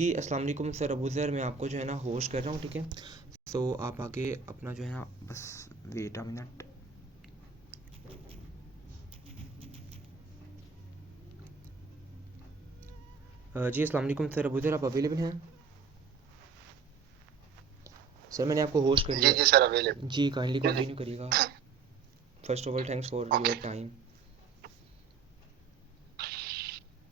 जी, अस्सलाम वालेकुम सर अबू ज़र, मैं आपको जो है ना होस्ट कर रहा हूँ, ठीक है? सो आप आगे अपना जो है ना बस वेट अ मिनट। जी, अस्सलाम वालेकुम सर अबू ज़र, आप अवेलेबल हैं? सर मैंने आपको होस्ट कर जी, दिया। जी सर अवेलेबल। जी, काइंडली जी, जी। कंटिन्यू करिएगा। First of all thanks for okay. Your time.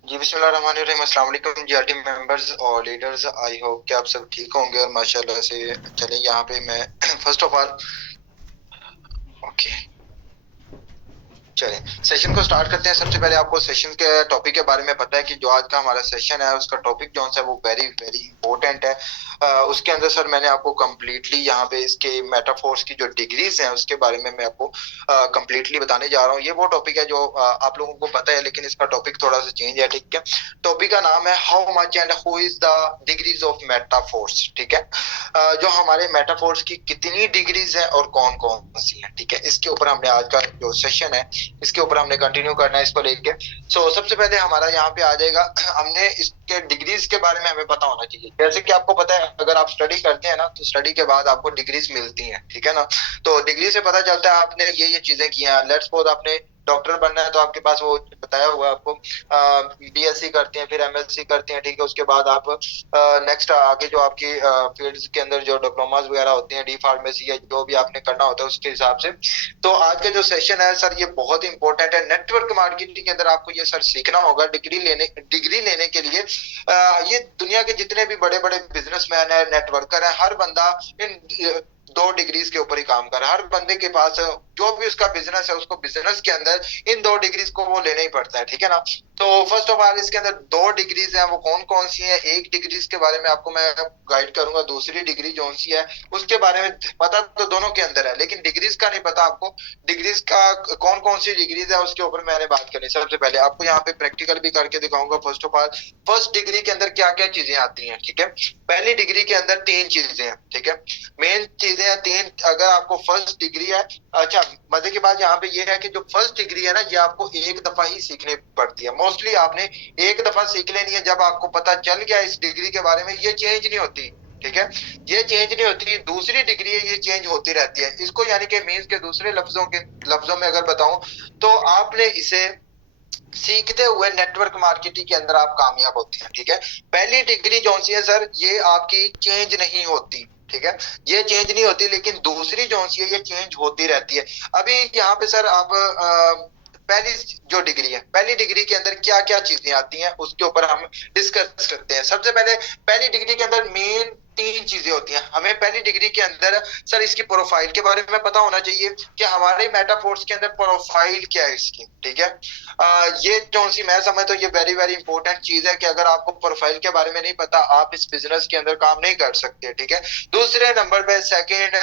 जी, बिस्मिल्लाहिर्रहमानिर्रहीम। अस्सलाम वालेकुम जी टीम मेंबर्स और लीडर्स। आई होप कि आप सब ठीक होंगे और माशाल्लाह से चलें। यहाँ पे मैं फर्स्ट ऑफ ऑल ओके, चलिए सेशन को स्टार्ट करते हैं। सबसे पहले आपको सेशन के टॉपिक के बारे में पता है कि जो आज का हमारा सेशन है उसका टॉपिक जो है वो वेरी वेरी इंपॉर्टेंट है। उसके अंदर सर मैंने आपको कंप्लीटली यहाँ पे इसके मेटाफोर्स की जो डिग्रीज हैं उसके बारे में मैं आपको कंप्लीटली बताने जा रहा हूँ। ये वो टॉपिक है जो आप लोगों को पता है, लेकिन इसका टॉपिक थोड़ा सा चेंज है, ठीक है। टॉपिक का नाम है how much and who is the degrees of Metaforce, ठीक है। जो हमारे मेटाफोर्स की कितनी डिग्रीज है और कौन कौन सी है, ठीक है। इसके ऊपर हमने आज का जो सेशन है इसके ऊपर हमने कंटिन्यू करना है इसको लेके। सबसे पहले हमारा यहाँ पे आ जाएगा, हमने इसके डिग्रीज के बारे में हमें पता होना चाहिए। जैसे कि आपको पता है अगर आप स्टडी करते हैं ना तो स्टडी के बाद आपको डिग्रीज मिलती हैं, ठीक है ना। तो डिग्री से पता चलता है आपने ये चीजें की हैं। लेट्स सपोज आपने डॉक्टर बनना है तो आपके पास वो बताया हुआ है आपको, बीएससी करते हैं फिर एमएससी करते हैं, ठीक है। उसके बाद आप नेक्स्ट आगे जो आपकी फील्ड्स के अंदर जो डिप्लोमास वगैरह होते हैं, डी फार्मेसी या जो भी आपने करना होता है उसके हिसाब से। तो आज का जो सेशन है सर ये बहुत इंपॉर्टेंट है। नेटवर्क मार्केटिंग के अंदर आपको ये सर सीखना होगा डिग्री लेने के लिए। ये दुनिया के जितने भी बड़े बड़े बिजनेसमैन है, नेटवर्कर है, हर बंदा इन दो डिग्रीज के ऊपर ही काम कर रहा है। हर बंदे के पास जो भी उसका बिजनेस है उसको बिजनेस के अंदर इन दो डिग्रीज को वो लेना ही पड़ता है, ठीक है ना। तो फर्स्ट ऑफ ऑल इसके अंदर दो डिग्रीज हैं, वो कौन कौन सी हैं। एक डिग्रीज के बारे में आपको मैं गाइड करूंगा, दूसरी डिग्री जो सी है उसके बारे में पता तो दोनों के अंदर है, लेकिन डिग्रीज का नहीं पता आपको। डिग्रीज का कौन कौन सी डिग्रीज है उसके ऊपर मैंने बात करनी। सबसे पहले आपको यहाँ पे प्रैक्टिकल भी करके दिखाऊंगा। First of all first degree के अंदर क्या क्या चीजें आती हैं, ठीक है। पहली डिग्री के अंदर तीन चीजें हैं, ठीक है। मेन चीजें हैं तीन, अगर आपको फर्स्ट डिग्री है। अच्छा, मजे की बात यहाँ पे ये है कि जो फर्स्ट डिग्री है ना ये आपको एक दफा ही सीखनी पड़ती है। मोस्टली आपने एक दफा सीख लेनी है। जब आपको पता चल गया इस डिग्री के बारे में, ये चेंज नहीं होती, ठीक है। ये चेंज नहीं होती। दूसरी डिग्री है ये चेंज होती रहती है। इसको यानी कि मीन्स के दूसरे लफ्जों में अगर बताऊं तो आपने इसे सीखते हुए नेटवर्क मार्केटिंग के अंदर आप कामयाब होते हैं, ठीक है। पहली डिग्री जो सी है सर ये आपकी चेंज नहीं होती, ठीक है। ये चेंज नहीं होती, लेकिन दूसरी जो सी है ये चेंज होती रहती है। अभी यहाँ पे सर आप पहली जो डिग्री है, पहली डिग्री के अंदर क्या क्या चीजें आती हैं उसके ऊपर हम डिस्कस करते हैं। सबसे पहले पहली डिग्री के अंदर मेन तीन चीजें होती हैं। हमें पहली डिग्री के अंदर सर इसकी प्रोफाइल के बारे में पता होना चाहिए कि हमारे मेटाफोर्स के अंदर प्रोफाइल क्या है इसकी, ठीक है। ये जो सी मैं समझता हूँ ये वेरी वेरी इंपॉर्टेंट चीज है कि अगर आपको प्रोफाइल के बारे में नहीं पता आप इस बिजनेस के अंदर काम नहीं कर सकते, ठीक है। दूसरे नंबर पे सेकंड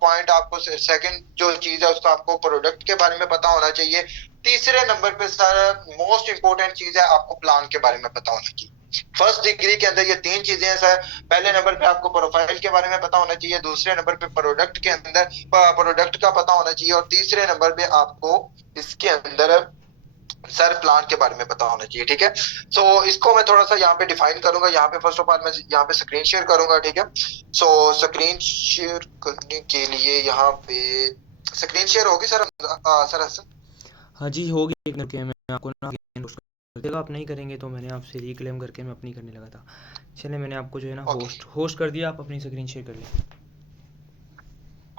पॉइंट, आपको सेकंड जो चीज है उसको आपको प्रोडक्ट के बारे में पता होना चाहिए। तीसरे नंबर पे सर मोस्ट इंपॉर्टेंट चीज है आपको प्लान के बारे में पता होना चाहिए। फर्स्ट डिग्री के अंदर ये तीन चीजें हैं सर। पहले नंबर पे आपको प्रोफाइल के बारे में पता होना चाहिए, दूसरे नंबर पे प्रोडक्ट के अंदर प्रोडक्ट का पता होना चाहिए, और तीसरे नंबर पे आपको इसके अंदर सर प्लान के बारे में पता होना चाहिए, ठीक है। इसको मैं थोड़ा सा यहाँ पे डिफाइन करूंगा। यहाँ पे फर्स्ट ऑफ ऑल मैं यहाँ पे स्क्रीन शेयर करूंगा, ठीक है। स्क्रीन शेयर करने के लिए यहाँ पे स्क्रीन शेयर होगी सर। सर हसन। हाँ जी, होगी एक मिनट के मैं आपको ना होस्ट कर देगा। आप नहीं करेंगे तो मैंने आपसे रिक्लेम करके मैं अपनी करने लगा था। चलिए मैंने आपको जो है ना ओके, होस्ट होस्ट कर दिया, आप अपनी स्क्रीन शेयर कर लें।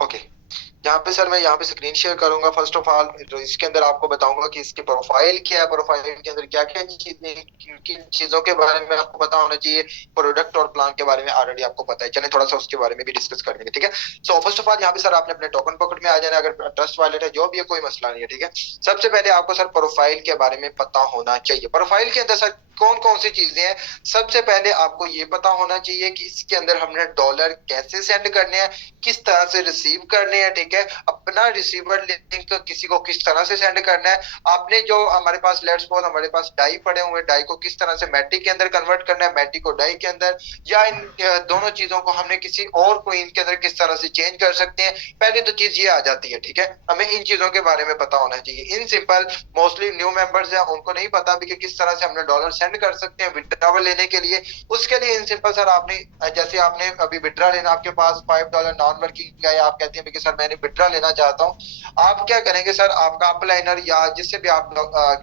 ओके। यहाँ पे सर मैं यहाँ पे स्क्रीन शेयर करूंगा। फर्स्ट ऑफ ऑल तो इसके अंदर आपको बताऊंगा कि इसकी प्रोफाइल क्या है, प्रोफाइल के अंदर क्या क्या चीजें, किन किन चीजों के बारे में आपको पता होना चाहिए। प्रोडक्ट और प्लान के बारे में ऑलरेडी आपको पता है, चलिए थोड़ा सा उसके बारे में भी डिस्कस कर लेंगे, ठीक है। फर्स्ट ऑफ ऑल यहाँ पे सर आपने अपने टोकन पॉकेट में आ जाना। अगर ट्रस्ट वॉलेट है जो भी है कोई मसला नहीं है, ठीक है। सबसे पहले आपको सर प्रोफाइल के बारे में पता होना चाहिए। प्रोफाइल के अंदर सर कौन कौन सी चीजें हैं। सबसे पहले आपको ये पता होना चाहिए कि इसके अंदर हमने डॉलर कैसे सेंड करने हैं, किस तरह से रिसीव करने हैं, ठीक है। अपना रिसीवर लिंक किसी को किस तरह से सेंड करना है, आपने जो हमारे पास लेट्स सपोज हमारे पास डाई पड़े हुए, डाई को किस तरह से मैटिक के अंदर कन्वर्ट करना है, मैटिक को डाई के अंदर, या इन दोनों चीजों को हमने किसी और कोइन के अंदर किस तरह से चेंज कर सकते हैं। पहली तो चीज ये आ जाती है, ठीक है, हमें इन चीजों के बारे में पता होना चाहिए। In simple mostly new members हैं, उनको नहीं पता भी कि किस तरह से हमने डॉलर सेंड कर सकते हैं विड्रॉवल लेने के लिए। उसके लिए इन सिंपल सर आपने जैसे आपने अभी विड्रा लेना, आपके पास $5 नॉन वर्किंग है, आप कहते हैं कि सर मैंने विड्रा लेना चाहता हूँ, आप क्या करेंगे सर, आपका अपलाइनर या जिससे भी आप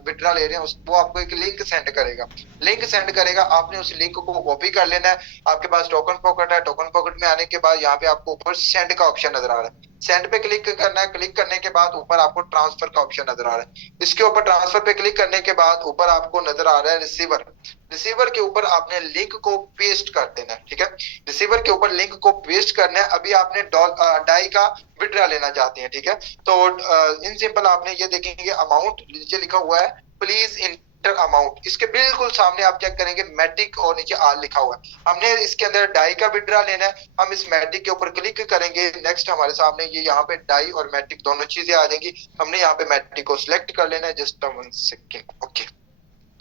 विड्रा ले रहे हैं वो आपको एक लिंक सेंड करेगा, लिंक सेंड करेगा, आपने उस लिंक को कॉपी कर लेना है। आपके पास टोकन पॉकेट है, टोकन पॉकेट में आने के बाद यहाँ पे आपको ऊपर सेंड का ऑप्शन नजर आ रहा है, सेंड पे क्लिक करना है, क्लिक करने के बाद ऊपर आपको ट्रांसफर का ऑप्शन नजर आ रहा है, इसके ऊपर ट्रांसफर पे क्लिक करने के बाद ऊपर आपको नजर आ रहा है रिसीवर, रिसीवर के ऊपर आपने लिंक को पेस्ट कर देना है, ठीक है, रिसीवर के ऊपर लिंक को पेस्ट करना है। अभी आपने डाई का विड्रा लेना चाहते हैं, ठीक है, तो इन सिंपल आपने ये देखेंगे अमाउंट नीचे लिखा हुआ है प्लीज इंटर अमाउंट, इसके बिल्कुल सामने आप चेक करेंगे मैटिक और नीचे आर लिखा हुआ है, हमने इसके अंदर डाई का विड्रा लेना है, हम इस मैटिक के ऊपर क्लिक करेंगे, नेक्स्ट हमारे सामने ये यहाँ पे डाई और मैटिक दोनों चीजें आ जाएंगी, हमने यहाँ पे मैटिक को सिलेक्ट कर लेना है, जस्ट 1 सेकेंड, ओके।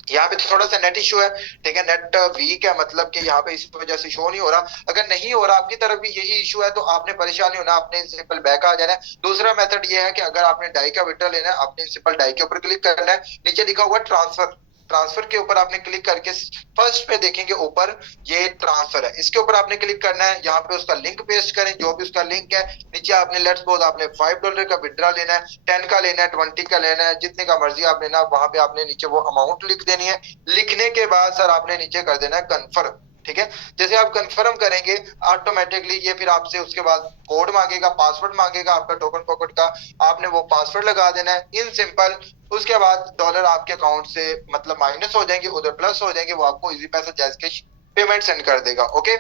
यहाँ पे थोड़ा सा नेट इशू है, ठीक है, नेट वीक है, मतलब कि यहाँ पे इस वजह से शो नहीं हो रहा, अगर नहीं हो रहा आपकी तरफ भी यही इशू है तो आपने परेशान नहीं होना, आपने सिंपल बैक आ जाना है। दूसरा मेथड ये है कि अगर आपने डाई का विड्रॉ लेना है, आपने सिंपल डाई के ऊपर क्लिक करना है, नीचे लिखा हुआ ट्रांसफर, ट्रांसफर के ऊपर आपने क्लिक करके फर्स्ट पे देखेंगे ऊपर ये ट्रांसफर है, इसके ऊपर आपने क्लिक करना है, यहाँ पे उसका लिंक पेस्ट करें, जो भी उसका लिंक है, नीचे आपने लेट्स सपोज आपने $5 का विड्रॉ लेना है, 10 का लेना है, 20 का लेना है, जितने का मर्जी आप लेना, वहां पे आपने नीचे वो अमाउंट लिख देनी है, लिखने के बाद सर आपने नीचे कर देना है कन्फर्म, ठीक है, जैसे आप कंफर्म करेंगे ऑटोमेटिकली ये फिर आपसे उसके बाद कोड मांगेगा, पासवर्ड मांगेगा आपका टोकन पॉकेट का, आपने वो पासवर्ड लगा देना है, इन सिंपल, उसके बाद डॉलर आपके अकाउंट से मतलब माइनस हो जाएंगे, उधर प्लस हो जाएंगे, वो आपको इजी पैसा जैज कैश पेमेंट सेंड कर देगा, ओके।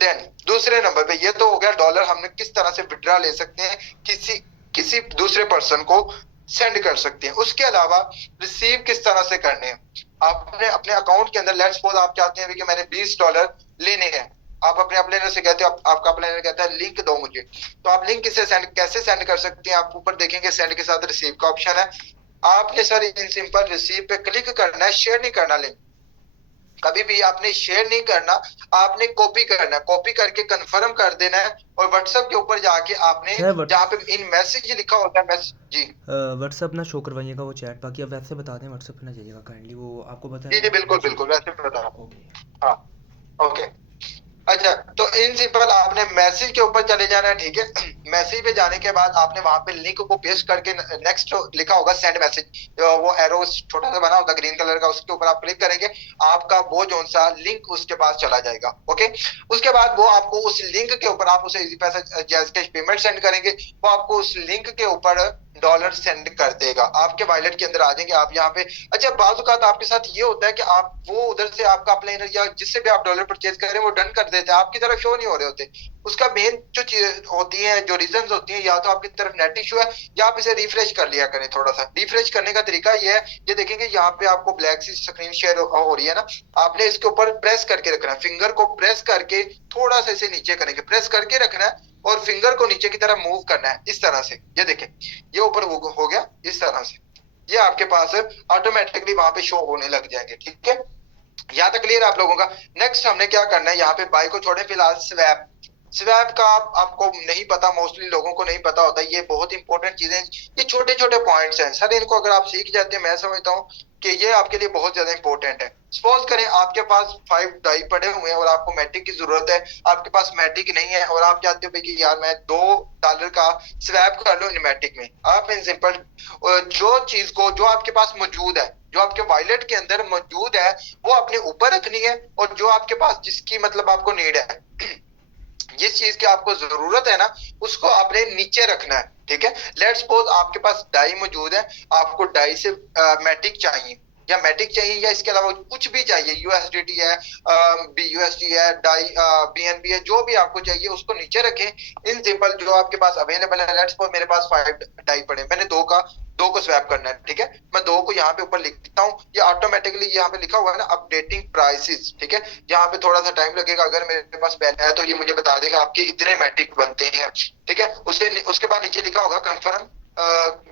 देन दूसरे नंबर पे ये तो हो गया डॉलर हमने किस तरह से विड्रॉ ले सकते हैं, किसी किसी दूसरे पर्सन को सेंड कर सकते हैं। उसके अलावा रिसीव किस तरह से करने हैं, आपने अपने अकाउंट के अंदर लेट्स सपोज आप चाहते हैं कि मैंने $20 लेने हैं, आप अपने अपलाइनर से कहते हो, आपका अपलाइनर कहता है लिंक दो मुझे, तो आप लिंक कैसे सेंड कर सकते हैं, आप ऊपर देखेंगे सेंड के साथ रिसीव का ऑप्शन है, आपने सर इन सिंपल रिसीव पे क्लिक करना है, शेयर नहीं करना लिंक, कभी भी आपने शेयर नहीं करना, आपने कॉपी करना है, कॉपी करके कंफर्म कर देना है, और व्हाट्सएप के ऊपर जाके आपने जहाँ पे इन मैसेज लिखा होता है मैसेज, जी व्हाट्सएप ना शो करवाइएगा वो चैट, बाकी आप वैसे बता दें व्हाट्सएप पे ना जाइएगा काइंडली, वो आपको पता है। जी बिल्कुल बिल्कुल वैसे बता, ओके हाँ ओके। अच्छा, तो इन सिंपल आपने मैसेज के ऊपर चले जाना है, ठीक है, मैसेज पे जाने के बाद आपने वहां पे लिंक को पेस्ट करके नेक्स्ट लिखा होगा सेंड मैसेज, वो एरो छोटा सा बना होता है ग्रीन कलर का, उसके ऊपर आप क्लिक करेंगे, आपका वो जो सा लिंक उसके पास चला जाएगा, ओके। उसके बाद वो आपको उस लिंक के ऊपर आप उसे इजी पैसा जैज कैश पेमेंट सेंड करेंगे, वो आपको उस लिंक के ऊपर डॉलर सेंड कर देगा, आपके वॉलेट के अंदर आ जाएंगे आप यहाँ पे। अच्छा, बाज़ औक़ात आपके साथ ये होता है कि आप वो उधर से आपका अपलाइनर या जिससे भी आप डॉलर परचेज कर रहे हैं वो डन कर देते हैं, आपकी तरफ शो नहीं हो रहे होते, उसका मेन जो चीज होती है, जो रीजन होती है, या तो आपकी तरफ नेट इशू है, या आप इसे रिफ्रेश कर लिया करें थोड़ा सा। रिफ्रेश करने का तरीका ये है, ये देखेंगे यहाँ पे आपको ब्लैक सी स्क्रीन शेयर हो रही है ना, आपने इसके ऊपर प्रेस करके रखना है, फिंगर को प्रेस करके थोड़ा सा इसे नीचे करेंगे, प्रेस करके रखना है और फिंगर को नीचे की तरफ मूव करना है इस तरह से, ये देखें ये ऊपर हो गया इस तरह से, ये आपके पास ऑटोमेटिकली वहां पे शो होने लग जाएंगे, ठीक है। यहाँ तक क्लियर आप लोगों का। नेक्स्ट हमने क्या करना है, यहाँ पे बाई को छोड़े फिलहाल, स्वैप, स्वैप का आपको नहीं पता, मोस्टली लोगों को नहीं पता होता, ये बहुत इंपॉर्टेंट चीजें, ये छोटे छोटे पॉइंट्स हैं सर, इनको अगर आप सीख जाते हैं, मैं समझता हूँ कि ये आपके लिए बहुत ज्यादा इंपॉर्टेंट है। सपोज करें आपके पास 5 डाई पड़े हुए हैं और आपको मैटिक की जरूरत है, आपके पास मैटिक नहीं है और आप चाहते हो कि यार मैं $2 का स्वैप कर लूं इन मैटिक में, आप इन सिंपल जो चीज को जो आपके पास मौजूद है, जो आपके वॉलेट के अंदर मौजूद है, वो अपने ऊपर रखनी है, और जो आपके पास जिसकी मतलब आपको नीड है, जिस चीज की आपको जरूरत है ना, उसको आपने नीचे रखना है, ठीक है। लेट्स सपोज आपके पास डाई मौजूद है, आपको डाई से मैटिक चाहिए, या मैटिक चाहिए या इसके अलावा कुछ भी चाहिए, यूएसडीटी है, बीयूएसडी है, डाई बीएनबी है, जो भी आपको चाहिए उसको नीचे रखें। इन सिंपल जो आपके पास अवेलेबल है, लेट्स सपोज मेरे पास 5 डाई पड़े, मैंने दो को स्वैप करना है, ठीक है। मैं दो को यहाँ पे ऊपर लिखता हूँ, ये ऑटोमेटिकली यहाँ पे लिखा हुआ है ना अपडेटिंग प्राइसेस, ठीक है। यहाँ पे थोड़ा सा टाइम लगेगा, अगर मेरे पास पहले है तो ये मुझे बता देगा आपके इतने मैट्रिक बनते हैं, ठीक है। उसके बाद नीचे लिखा होगा कंफर्म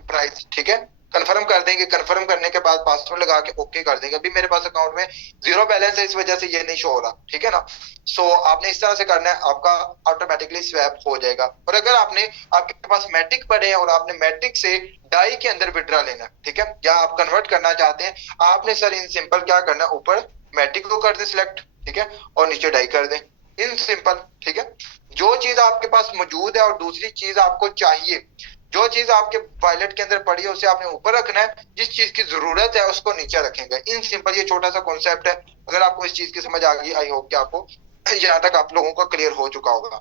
प्राइस, ठीक है। कंफर्म कर देंगे, कंफर्म करने के बाद पासवर्ड लगा के ओके कर देंगे। अभी मेरे पास अकाउंट में 0 बैलेंस है, इस वजह से ये नहीं शो हो रहा, ठीक है ना। सो आपने इस तरह से करना है, आपका ऑटोमेटिकली स्वैप हो जाएगा। और अगर आपके पास मैट्रिक पड़े हैं और आपने मैट्रिक से डाई के अंदर विड्रा लेना, ठीक है, या आप कन्वर्ट करना चाहते हैं, आपने सर इन सिंपल क्या करना है, ऊपर मैट्रिक को कर दे सिलेक्ट, ठीक है, और नीचे डाई कर दे, इन सिंपल, ठीक है। जो चीज आपके पास मौजूद है और दूसरी चीज आपको चाहिए, जो चीज आपके वॉलेट के अंदर पड़ी है उसे आपने ऊपर रखना है, जिस चीज की जरूरत है उसको नीचे रखेंगे, इन सिंपल। ये छोटा सा कॉन्सेप्ट है, अगर आपको इस चीज की समझ आ गई, आई होप कि आपको यहाँ तक आप लोगों का क्लियर हो चुका होगा।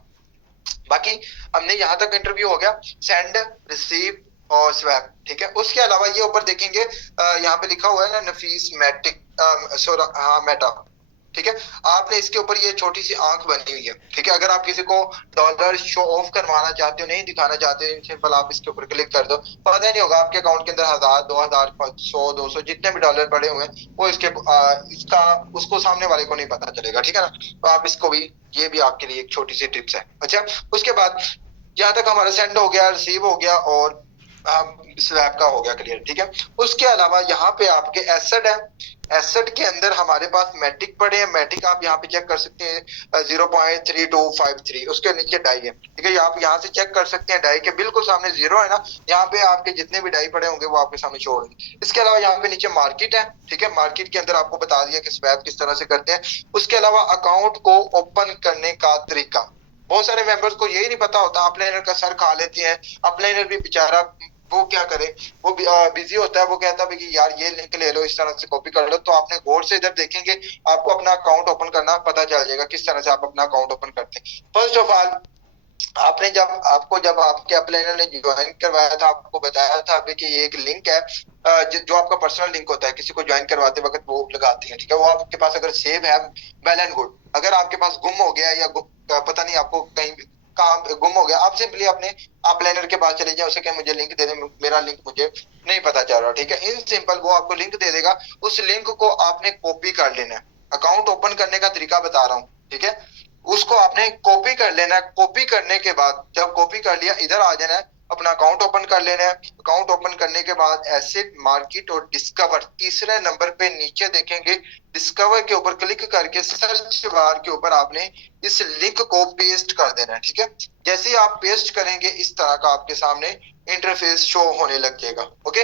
बाकी हमने यहाँ तक इंटरव्यू हो गया, सेंड, रिसीव और स्वैप, ठीक है। उसके अलावा ये ऊपर देखेंगे यहाँ पे लिखा हुआ है ना नफीस मैटिक, हाँ मेटा, ठीक है। आपने इसके ऊपर ये छोटी सी आंख बनी हुई है, ठीक है। अगर आप किसी को डॉलर शो ऑफ करवाना चाहते हो, नहीं दिखाना चाहते, सिंपल आप इसके ऊपर क्लिक कर दो, पता नहीं होगा आपके अकाउंट के अंदर 1000, 2000, 100, 200 जितने भी डॉलर पड़े हुए हैं वो इसका उसको सामने वाले को नहीं पता चलेगा, ठीक है ना। तो आप इसको भी, ये भी आपके लिए एक छोटी सी टिप्स है। अच्छा, उसके बाद यहाँ तक हमारा सेंड हो गया, रिसीव हो गया और स्वैप का हो गया क्लियर, ठीक है। उसके अलावा यहाँ पे आपके एसेट है, एसेट के अंदर हमारे पास मैट्रिक पड़े हैं, मैट्रिक आप यहाँ पे चेक कर सकते हैं 0.3253, उसके नीचे डाई है, ठीक है। आप यहाँ से चेक कर सकते हैं, डाई के बिल्कुल सामने 0 है ना, यहाँ पे आपके जितने भी डाई पड़े होंगे वो आपके सामने शो होंगे। इसके अलावा यहाँ पे नीचे मार्केट है, ठीक है। मार्केट के अंदर आपको बता दिया कि स्वैप किस तरह से करते हैं। उसके अलावा अकाउंट को ओपन करने का तरीका, बहुत सारे मेंबर्स को यही नहीं पता होता, अपलाइनर का सर खा लेते हैं। अपलाइनर भी बेचारा वो क्या करे, वो बिजी होता है, वो कहता है कि यार ये लिंक ले लो, इस तरह से कॉपी कर लो। तो आपने गौर से इधर देखेंगे, आपको अपना अकाउंट ओपन करना पता चल जाएगा किस तरह से आप अपना अकाउंट ओपन करते हैं। फर्स्ट ऑफ ऑल जब आपके अपलाइनर ने ज्वाइन करवाया था, आपको बताया था कि ये एक लिंक है जो आपका पर्सनल लिंक होता है, किसी को ज्वाइन करवाते वक्त वो लगाते हैं, ठीक है। वो आपके पास अगर सेव है, वेल एंड गुड। अगर आपके पास गुम हो गया या पता नहीं आपको कहीं काम गुम हो गया, आप सिंपली अपने अपलाइनर के पास चले जाए, उसे कहें मुझे लिंक दे दे, मेरा लिंक मुझे नहीं पता चल रहा, ठीक है। इन सिंपल वो आपको लिंक दे देगा, उस लिंक को आपने कॉपी कर लेना है। अकाउंट ओपन करने का तरीका बता रहा हूँ, ठीक है। उसको आपने कॉपी कर लेना है। कॉपी करने के बाद जब कॉपी कर लिया, इधर आ जाना है, अपना अकाउंट ओपन कर लेना है। अकाउंट ओपन करने के बाद एसेट, मार्केट और डिस्कवर, तीसरे नंबर पे नीचे देखेंगे, डिस्कवर के ऊपर क्लिक करके सर्च बार के ऊपर आपने इस लिंक को पेस्ट कर देना है, ठीक है। जैसे ही आप पेस्ट करेंगे, इस तरह का आपके सामने इंटरफेस शो होने लग जाएगा। ओके,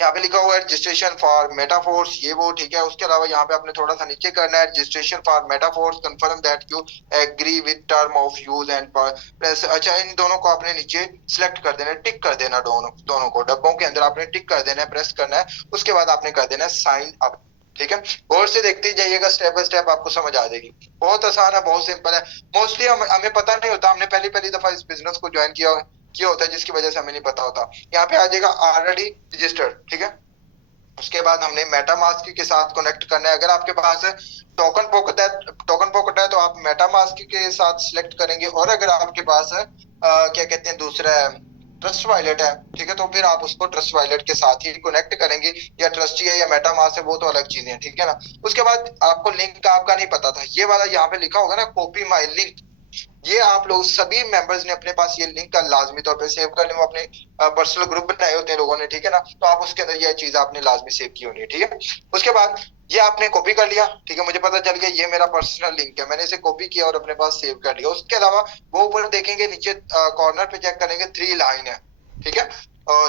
यहाँ पे लिखा हुआ है रजिस्ट्रेशन फॉर मेटाफोर्स, ये वो, ठीक है। उसके अलावा यहाँ पे आपने थोड़ा सा नीचे करना है, registration for Metaforce, confirm that you agree with term of use and press. अच्छा, इन दोनों को आपने नीचे सिलेक्ट कर देना है, टिक कर देना, दोनों को डब्बों के अंदर आपने टिक कर देना है, प्रेस करना है। उसके बाद आपने कर देना है साइन अप, ठीक है। और से देखते जाइएगा, स्टेप बाय स्टेप आपको समझ आ जाएगी। बहुत आसान है, बहुत सिंपल है। मोस्टली हमें पता नहीं होता, हमने पहली दफा इस बिजनेस को ज्वाइन किया होता है, जिसकी वजह से हमें नहीं पता होता। यहाँ पे आ जाएगा ऑलरेडी रजिस्टर्ड, ठीक है। उसके बाद हमने मेटामास्क के साथ कनेक्ट करना है। अगर आपके पास टोकन पॉकेट है तो आप मेटामास्क के साथ सिलेक्ट करेंगे, और अगर आपके पास क्या कहते हैं दूसरा ट्रस्ट वॉलेट है, ठीक है, तो फिर आप उसको ट्रस्ट वॉलेट के साथ ही कनेक्ट करेंगे। या ट्रस्टी है या मेटामास्क है, वो तो अलग चीजें हैं, ठीक है ना। उसके बाद आपको लिंक का आपका नहीं पता था, ये वाला यहाँ पे लिखा होगा ना कॉपी माई लिंक, ये आप लोग सभी मेंबर्स ने अपने पास ये लिंक का लाजमी तौर पे सेव कर लें। वो अपने पर्सनल ग्रुप बनाए होते हैं लोगों ने, ठीक है ना, तो आप उसके अंदर ये चीज आपने लाजमी सेव की होनी है, ठीक है। उसके बाद ये आपने कॉपी कर लिया, ठीक है, मुझे पता चल गया ये मेरा पर्सनल लिंक है, मैंने इसे कॉपी किया और अपने पास सेव कर लिया। उसके अलावा वो ऊपर देखेंगे, नीचे कॉर्नर पे चेक करेंगे, 3 लाइन है, ठीक है,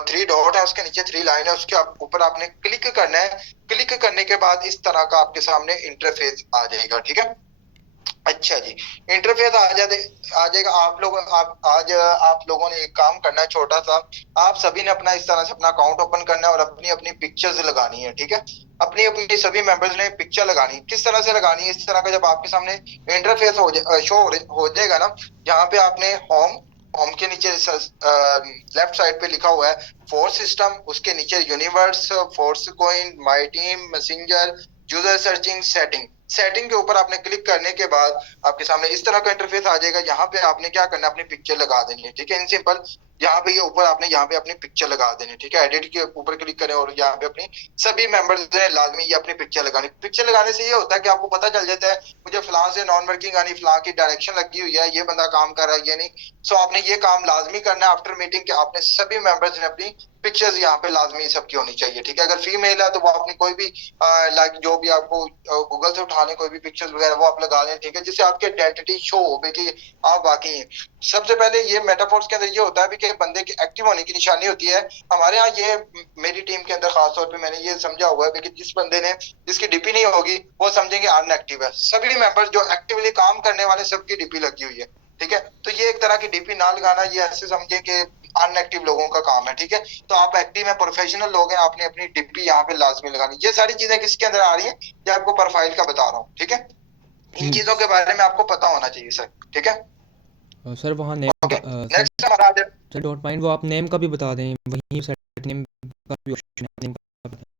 3 डॉट है, उसके नीचे 3 लाइन है, उसके ऊपर आपने क्लिक करना है। क्लिक करने के बाद इस तरह का आपके सामने इंटरफेस आ जाएगा, ठीक है। अच्छा जी, इंटरफेस आ जाएगा। आप लोगों ने एक काम करना है छोटा सा, आप सभी ने अपना इस तरह से अपना अकाउंट ओपन करना है और अपनी अपनी पिक्चर्स लगानी है, ठीक है। अपनी अपनी सभी मेंबर्स ने पिक्चर लगानी है। किस तरह से लगानी है? इस तरह का जब आपके सामने इंटरफेस शो हो जाएगा ना, यहाँ पे आपने होम होम के नीचे लेफ्ट साइड पे लिखा हुआ है फोर्स सिस्टम, उसके नीचे universe, force coin, my team, messenger, user searching, setting. Setting के ऊपर आपने क्लिक करने के बाद आपके सामने इस तरह का इंटरफेस आ जाएगा। यहाँ पे आपने क्या करना है, अपनी पिक्चर लगा देनी है, ठीक है, इन सिंपल। यहाँ पे ये ऊपर आपने यहाँ पे अपनी पिक्चर लगा देनी है, ठीक है। एडिट के ऊपर क्लिक करें और यहाँ पे अपनी सभी मेंबर्स ने लाजमी ये अपनी पिक्चर लगानी। पिक्चर लगाने से ये होता है कि आपको पता चल जाता है मुझे फलां से नॉन वर्किंग यानी फलां की डायरेक्शन लगी हुई है, ये बंदा काम कर रहा है ये नहीं। सो आपने ये काम लाजमी करना है आफ्टर मीटिंग के, आपने सभी मेंबर्स ने अपनी पिक्चर्स यहाँ पे लाजमी सबकी होनी चाहिए, ठीक है। अगर फीमेल है तो वो अपनी कोई भी लाइक जो भी आपको गूगल से उठा लें कोई भी पिक्चर्स वगैरह वो आप लगा लें, ठीक है, जिससे आपकी आइडेंटिटी शो हो कि आप वाकई हैं। सबसे पहले ये मेटाफोर्स के अंदर ये होता है भी कि बंदे के एक्टिव होने की निशानी होती है। हमारे यहाँ ये मेरी टीम के अंदर खास तौर पे मैंने ये समझा हुआ है कि जिस बंदे ने जिसकी डीपी नहीं होगी वो समझेंगे अनएक्टिव है। सभी मेंबर्स जो एक्टिवली काम करने वाले सबकी डीपी लगी हुई है, ठीक है। तो ये एक तरह की डीपी ना लगाना ये ऐसे समझे कि अनएक्टिव लोगों का काम है, ठीक है। तो आप एक्टिव है, प्रोफेशनल लोग हैं, आपने अपनी डीपी यहाँ पे लाजमी लगानी। ये सारी चीजें किसके अंदर आ रही हैं, ये आपको प्रोफाइल का बता रहा हूँ, ठीक है। इन चीजों के बारे में आपको पता होना चाहिए सर, ठीक है। सर वहाँ नेम ओके, का नेक्स्ट हमारा आ जाए। सर डॉट पॉइंट वो आप नेम का भी बता दें, वहीं सेट नेम का भी ऑप्शन है, नेम का बता दें।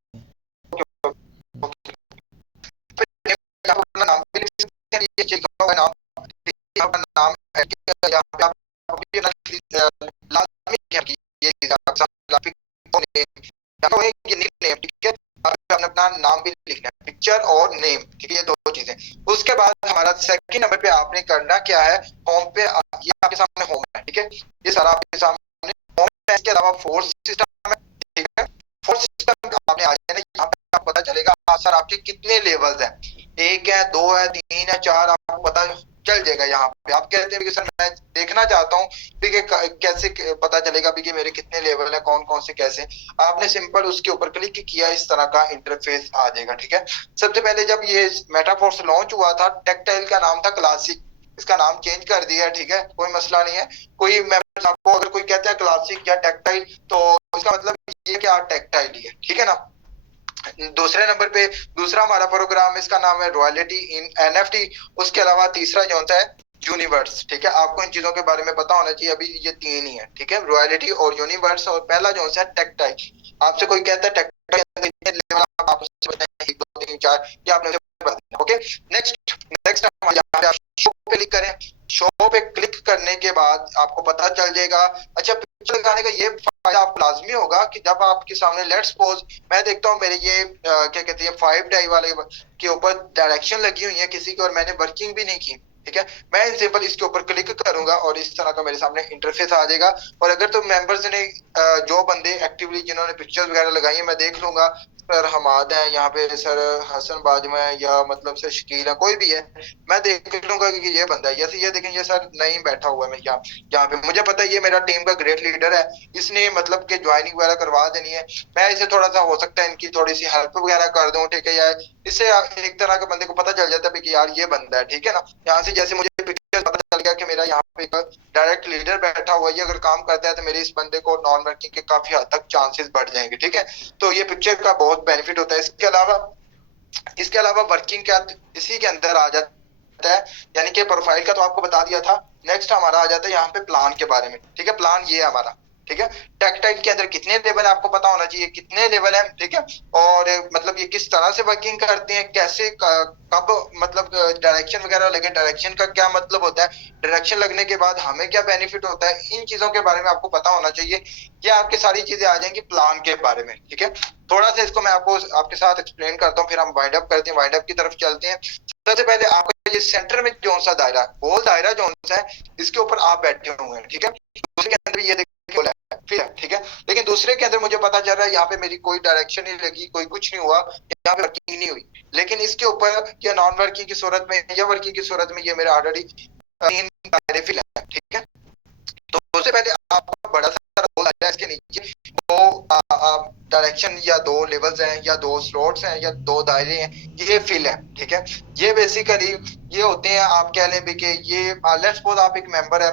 अपना नाम भी लिख सकते हैं, ये चेक होगा नाम, अपना नाम यहाँ पे आप लाजमी है कि ये नेम, ठीक है। आपने अपना नाम भी लिखना है, पिक्चर और नेम, ठीक है, ये दो चीजें। उसके बाद हमारा सेकंड नंबर पे आपने करना क्या है, होम पे ये आपके सामने होम है, ठीक है। ये सारा आपके सामने होम है। इसके अलावा फोर्स सिस्टम है, ठीक है। फोर्स सिस्टम आपने आ जाना, यहाँ पे आपको पता चलेगा सर आपके कितने लेवल्स हैं, एक है, दो है, तीन है, चार, आपको पता चल जाएगा। यहाँ पे आप कहते हैं कि सर मैं देखना चाहता हूँ कि कैसे पता चलेगा कि मेरे कितने लेवल है, कौन कौन से कैसे। आपने सिंपल उसके ऊपर क्लिक किया, इस तरह का इंटरफेस आ जाएगा, ठीक है। सबसे पहले जब ये मेटाफोर्स लॉन्च हुआ था, टेक्टाइल का नाम था क्लासिक, इसका नाम चेंज कर दिया है, ठीक है, कोई मसला नहीं है। कोई मेंबर्स आपको अगर कोई कहता है क्लासिक या टेक्टाइल तो इसका मतलब ये कि आप टेक्टाइल ही है, ठीक है ना। दूसरे नंबर पे दूसरा हमारा प्रोग्राम, इसका नाम है रॉयल्टी इन एनएफटी। उसके अलावा तीसरा जो होता है यूनिवर्स, ठीक है। आपको इन चीजों के बारे में पता होना चाहिए, अभी ये तीन ही है, ठीक है, रॉयल्टी और यूनिवर्स। और पहला जो है टेक्टाइल। आपसे कोई कहता है टेक्टाइल लेवल, आप उससे बताएं 1 2 3 4, ये आपने बता देना। ओके, नेक्स्ट नेक्स्ट हम यहाँ पे आप शो पे क्लिक करें। शो पे क्लिक करने के बाद आपको पता चल जाएगा। अच्छा, पिक्चर लगाने का ये फायदा आपको लाजमी होगा कि जब आपके सामने लेट्स सपोज मैं देखता हूँ मेरे ये क्या कहते हैं 5 डाई वाले के ऊपर डायरेक्शन लगी हुई है किसी की और मैंने वर्किंग भी नहीं की, ठीक है। मैं सिंपल इसके ऊपर क्लिक करूंगा और इस तरह का मेरे सामने इंटरफेस आ जाएगा। और अगर तो मेंबर्स ने जो बंदे एक्टिवली जिन्होंने पिक्चर्स वगैरह लगाई है मैं देख लूंगा, सर हमाद है यहाँ पे, सर हसन बाजवा है, या मतलब सर शकील है, कोई भी है, मैं देख लूंगा कि ये बंदा है। जैसे ये देखें ये सर नहीं बैठा हुआ है, मैं यहाँ पे मुझे पता है ये मेरा टीम का ग्रेट लीडर है, इसने मतलब कि ज्वाइनिंग वगैरह करवा देनी है। मैं इसे थोड़ा सा हो सकता है इनकी थोड़ी सी हेल्प वगैरह कर दूं, ठीक है। यार इससे एक तरह के बंदे को पता चल जाता है कि यार ये बंदा है, ठीक है ना। यहाँ से जैसे मुझे पिक्चर पता चल गया कि मेरा यहाँ पे एक डायरेक्ट लीडर बैठा हुआ है, ये अगर काम करता है तो मेरे इस बंदे को नॉन वर्किंग के काफी हद तक चांसेस बढ़ जाएंगे, ठीक है। तो ये पिक्चर का बहुत बेनिफिट होता है। इसके अलावा वर्किंग क्या इसी के अंदर आ जाता है, यानी कि प्रोफाइल का तो आपको बता दिया था। नेक्स्ट हमारा आ जाता है यहाँ पे प्लान के बारे में, ठीक है। प्लान ये है हमारा, ठीक है। टेक्टाइल के अंदर कितने लेवल है आपको पता होना चाहिए, कितने लेवल है, ठीक है। और मतलब ये किस तरह से वर्किंग करते हैं, कैसे कब मतलब डायरेक्शन वगैरह लगे, डायरेक्शन का क्या मतलब होता है, डायरेक्शन लगने के बाद हमें क्या बेनिफिट होता है, इन चीजों के बारे में आपको पता होना चाहिए। ये आपकी सारी चीजें आ जाएंगी प्लान के बारे में, ठीक है। थोड़ा सा इसको मैं आपको आपके साथ एक्सप्लेन करता हूँ, फिर हम वाइंड अप करते हैं, वाइंड अप की तरफ चलते हैं। सबसे पहले आपका ये सेंटर में जो सा दायरा गोल दायरा जो सा है इसके ऊपर आप बैठे हुए हैं, ठीक है। दूसरे के अंदर ये देखिए फिर है, ठीक है। लेकिन दूसरे के अंदर मुझे पता चल रहा है यहाँ पे मेरी कोई डायरेक्शन नहीं लगी, कोई कुछ नहीं हुआ, यहाँ पे वर्किंग नहीं हुई। लेकिन इसके ऊपर या नॉन वर्किंग की सूरत में या वर्किंग की सूरत में ये मेरा ऑलरेडी 3 दायरे फिल है, ठीक है। तो सबसे पहले आपका बड़ा सा गोल दायरा है, इसके नीचे दो डायरेक्शन या दो लेवल्स हैं या दो स्लॉट्स हैं या दो दायरे हैं, ये फिल है, ठीक है। ये बेसिकली ये होते हैं, आप कह लें भी कि ये लेट्स सपोज आप एक मेंबर है,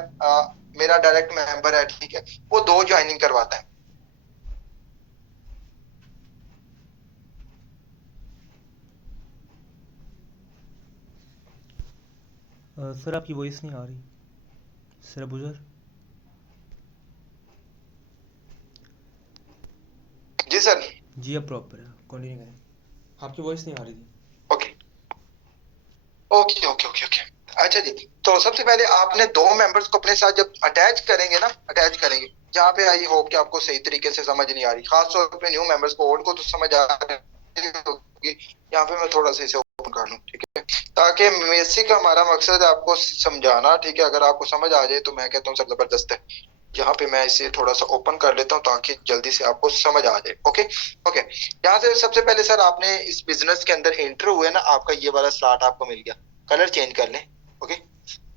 मेरा डायरेक्ट मेंबर है, ठीक है, वो 2 ज्वाइनिंग करवाता है। सर आपकी वॉइस नहीं आ रही, सर अबूजर। सर? जी अब प्रॉपर है, कंटिन्यू करें। आपकी वॉइस नहीं आ रही थी। Okay okay okay okay okay. अच्छा जी, तो सबसे पहले आपने दो मेंबर्स को अपने साथ जब अटैच करेंगे ना, अटैच करेंगे, यहाँ पे आई होप कि आपको सही तरीके से समझ नहीं आ रही, खास तौर पे न्यू मेंबर्स को, ओल्ड को तो समझ आ रही होगी। यहाँ पे मैं थोड़ा सा इसे ओपन कर लूँ, ठीक है, ताकि बेसिक हमारा मकसद है आपको समझाना, ठीक है। अगर आपको समझ आ जाए तो मैं कहता हूँ सर जबरदस्त है। यहाँ पे मैं इसे थोड़ा सा ओपन कर लेता हूँ ताकि जल्दी से आपको समझ आ जाए। ओके ओके, यहाँ से सबसे पहले सर आपने इस बिजनेस के अंदर एंटर हुए ना, आपका ये वाला स्लॉट आपको मिल गया। कलर चेंज कर लें। ओके,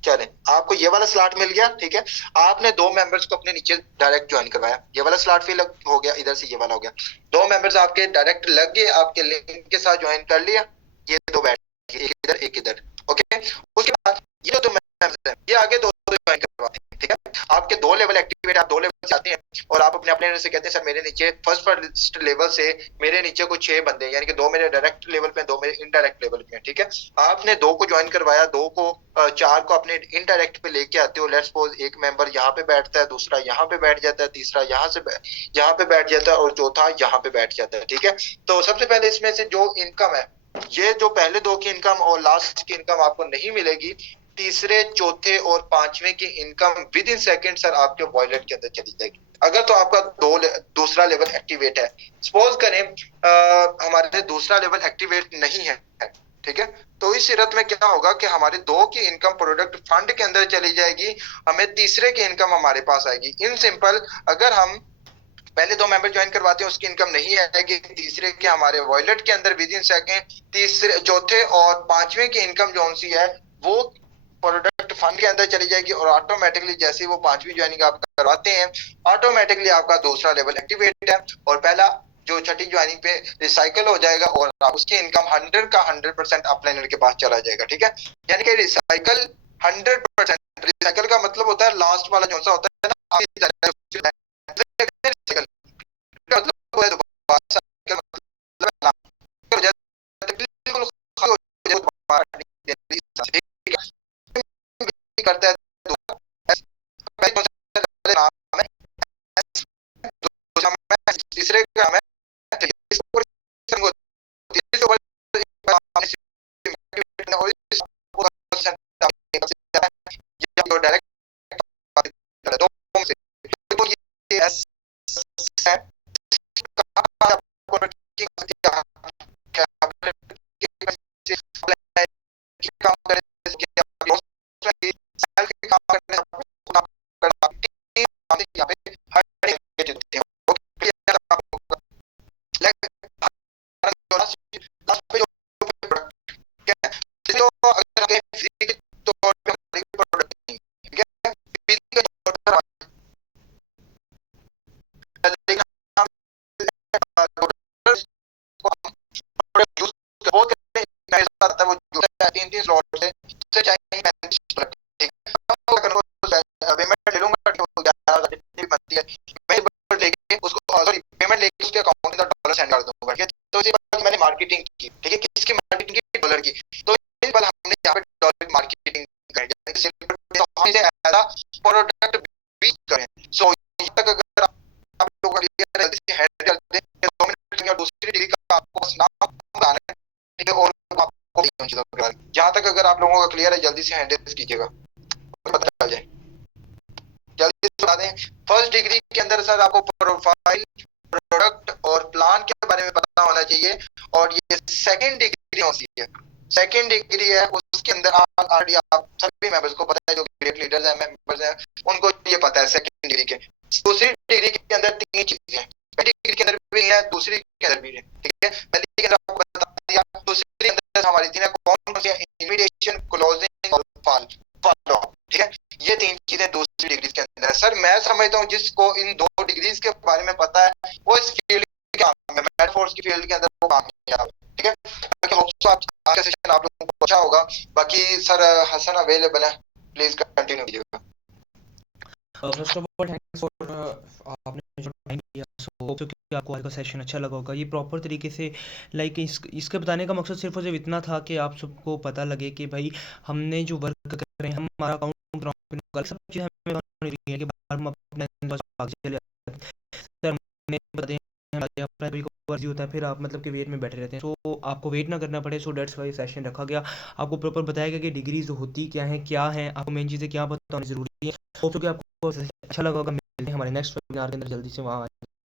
चलें, आपको ये वाला स्लॉट मिल गया, ठीक है। आपने दो मेंबर्स को अपने नीचे डायरेक्ट ज्वाइन करवाया, ये वाला स्लॉट फिल हो गया, इधर से ये वाला हो गया। दो मेंबर्स आपके डायरेक्ट लग गए, आपके लिंक के साथ ज्वाइन कर लिया। ये दो बैठ गए, एक इधर एक इधर। ओके, उसके बाद ये दो मेंबर्स हैं, ये आगे दो ज्वाइन करवाते हैं, ठीक है। आपके दो लेवल एक्टिवेट, आप दो लेवल से आते हैं और आप अपने अपने से कहते हैं सर मेरे नीचे फर्स्ट लेवल से मेरे नीचे कुछ 6 बंदे हैं, यानी कि दो मेरे डायरेक्ट लेवल पे, दो मेरे इनडायरेक्ट लेवल पे हैं, ठीक है। आपने दो को ज्वाइन करवाया, दो को चार को अपने इनडायरेक्ट पे लेके आते हो। लेट्स सपोज एक मेंबर यहाँ पे बैठता है, दूसरा यहाँ पे बैठ जाता है, तीसरा यहाँ पे बैठ जाता है और चौथा यहाँ पे बैठ जाता है, ठीक है। तो सबसे पहले इसमें से जो इनकम है, ये जो पहले दो की इनकम और लास्ट की इनकम आपको नहीं मिलेगी। तीसरे, चौथे और पांचवें की income with in second sir आपके वॉलेट के अंदर चली जाएगी, अगर तो आपका दूसरा लेवल एक्टिवेट है। सपोज करें हमारे दूसरा लेवल एक्टिवेट नहीं है, ठीक है, तो इस सूरत में क्या होगा कि हमारे दो की इनकम प्रोडक्ट फंड के अंदर चली जाएगी, हमें तीसरे की इनकम हमारे पास आएगी। इन सिंपल, अगर हम पहले दो मेंबर ज्वाइन करवाते हैं उसकी इनकम नहीं आएगी, तीसरे के हमारे वॉलेट के अंदर विद इन सेकंड, तीसरे, चौथे और पांचवें की इनकम जो सी है वो प्रोडक्ट फंड के अंदर चली जाएगी और ऑटोमेटिकली जैसे वो पांचवी ज्वाइनिंग आप करवाते हैं, ऑटोमेटिकली आपका दूसरा लेवल एक्टिवेट है और पहला जो छठी ज्वाइनिंग पे रिसाइकल हो जाएगा और उसकी इनकम 100 का 100% अपलाइनर के पास चला जाएगा, ठीक है। यानी कि रिसाइकल 100%, रिसाइकल का मतलब होता है लास्ट वाला जो सा होता है ना, करता है तीसरे का है मैंने मार्केटिंग की, ठीक है, किसकी मार्केटिंग की? डॉलर की। तो हमने यहाँ पे डॉलर मार्केटिंग प्रोडक्ट भी करें। सो यहाँ तक अगर आप लोग जल्दी से हैंडल कर दें, 2 मिनट में दूसरी डिग्री का आपको नाम बताना है, ठीक है, और आपको जहाँ तक अगर आप लोगों का क्लियर है जल्दी से हैंडल कीजिएगा, पता चल जाए, जल्दी से बता दें। फर्स्ट डिग्री के अंदर सर आपको प्रोफाइल, प्रोडक्ट और प्लान के बारे में पता होना चाहिए और ये सेकंड डिग्री होती है। सेकंड डिग्री है उसके अंदर ऑलरेडी आप सभी मेंबर्स को पता है, जो ग्रेट लीडर्स हैं, मेंबर्स हैं, उनको ये पता है सेकंड डिग्री के। दूसरी डिग्री के अंदर 3 चीजें हैं, पहली डिग्री के अंदर भी है, दूसरी के अंदर भी है, ठीक है। पहली के अंदर आपको बता दिया, दूसरी के अंदर हमारी 3 कौन सी है? इमीडिएशन, क्लोजिंग और फॉलो, ठीक है। ये 3 चीजें दूसरी डिग्री के अंदर है। सर मैं समझता हूँ जिसको इन 2 डिग्रीज के बारे में पता है वो इस फील्ड फोर्स की फील्ड के अंदर वो कामयाब, ठीक है। बाकी होप्स आज का सेशन आप लोगों को अच्छा होगा। बाकी सर हसन अवेलेबल है, प्लीज कंटिन्यू कीजिएगा। First of all thanks for आपने जो टाइम दिया। सो होप कि आपको आज का सेशन अच्छा लगा होगा। ये प्रॉपर तरीके से लाइक इसके बताने का मकसद सिर्फ और सिर्फ इतना था कि आप सबको पता लगे कि भाई हमने जो वर्क कर रहे हैं, हम हमारा अकाउंट सब चीज़ हमें होनी चाहिए कि हम अपने चले सर, हमने बता दें वर्जी होता है, फिर आप मतलब कि वेट में बैठे रहते हैं। सो आपको वेट ना करना पड़े, सो दैट्स वाई सेशन रखा गया। आपको प्रॉपर बताया गया कि डिग्रीज होती क्या है, आपको मेन चीज़ें क्या पता होनी ज़रूरी है। होप सो कि आपको अच्छा लगा होगा। मिलते हैं हमारे नेक्स्ट वेबिनार के अंदर जल्दी से, वहाँ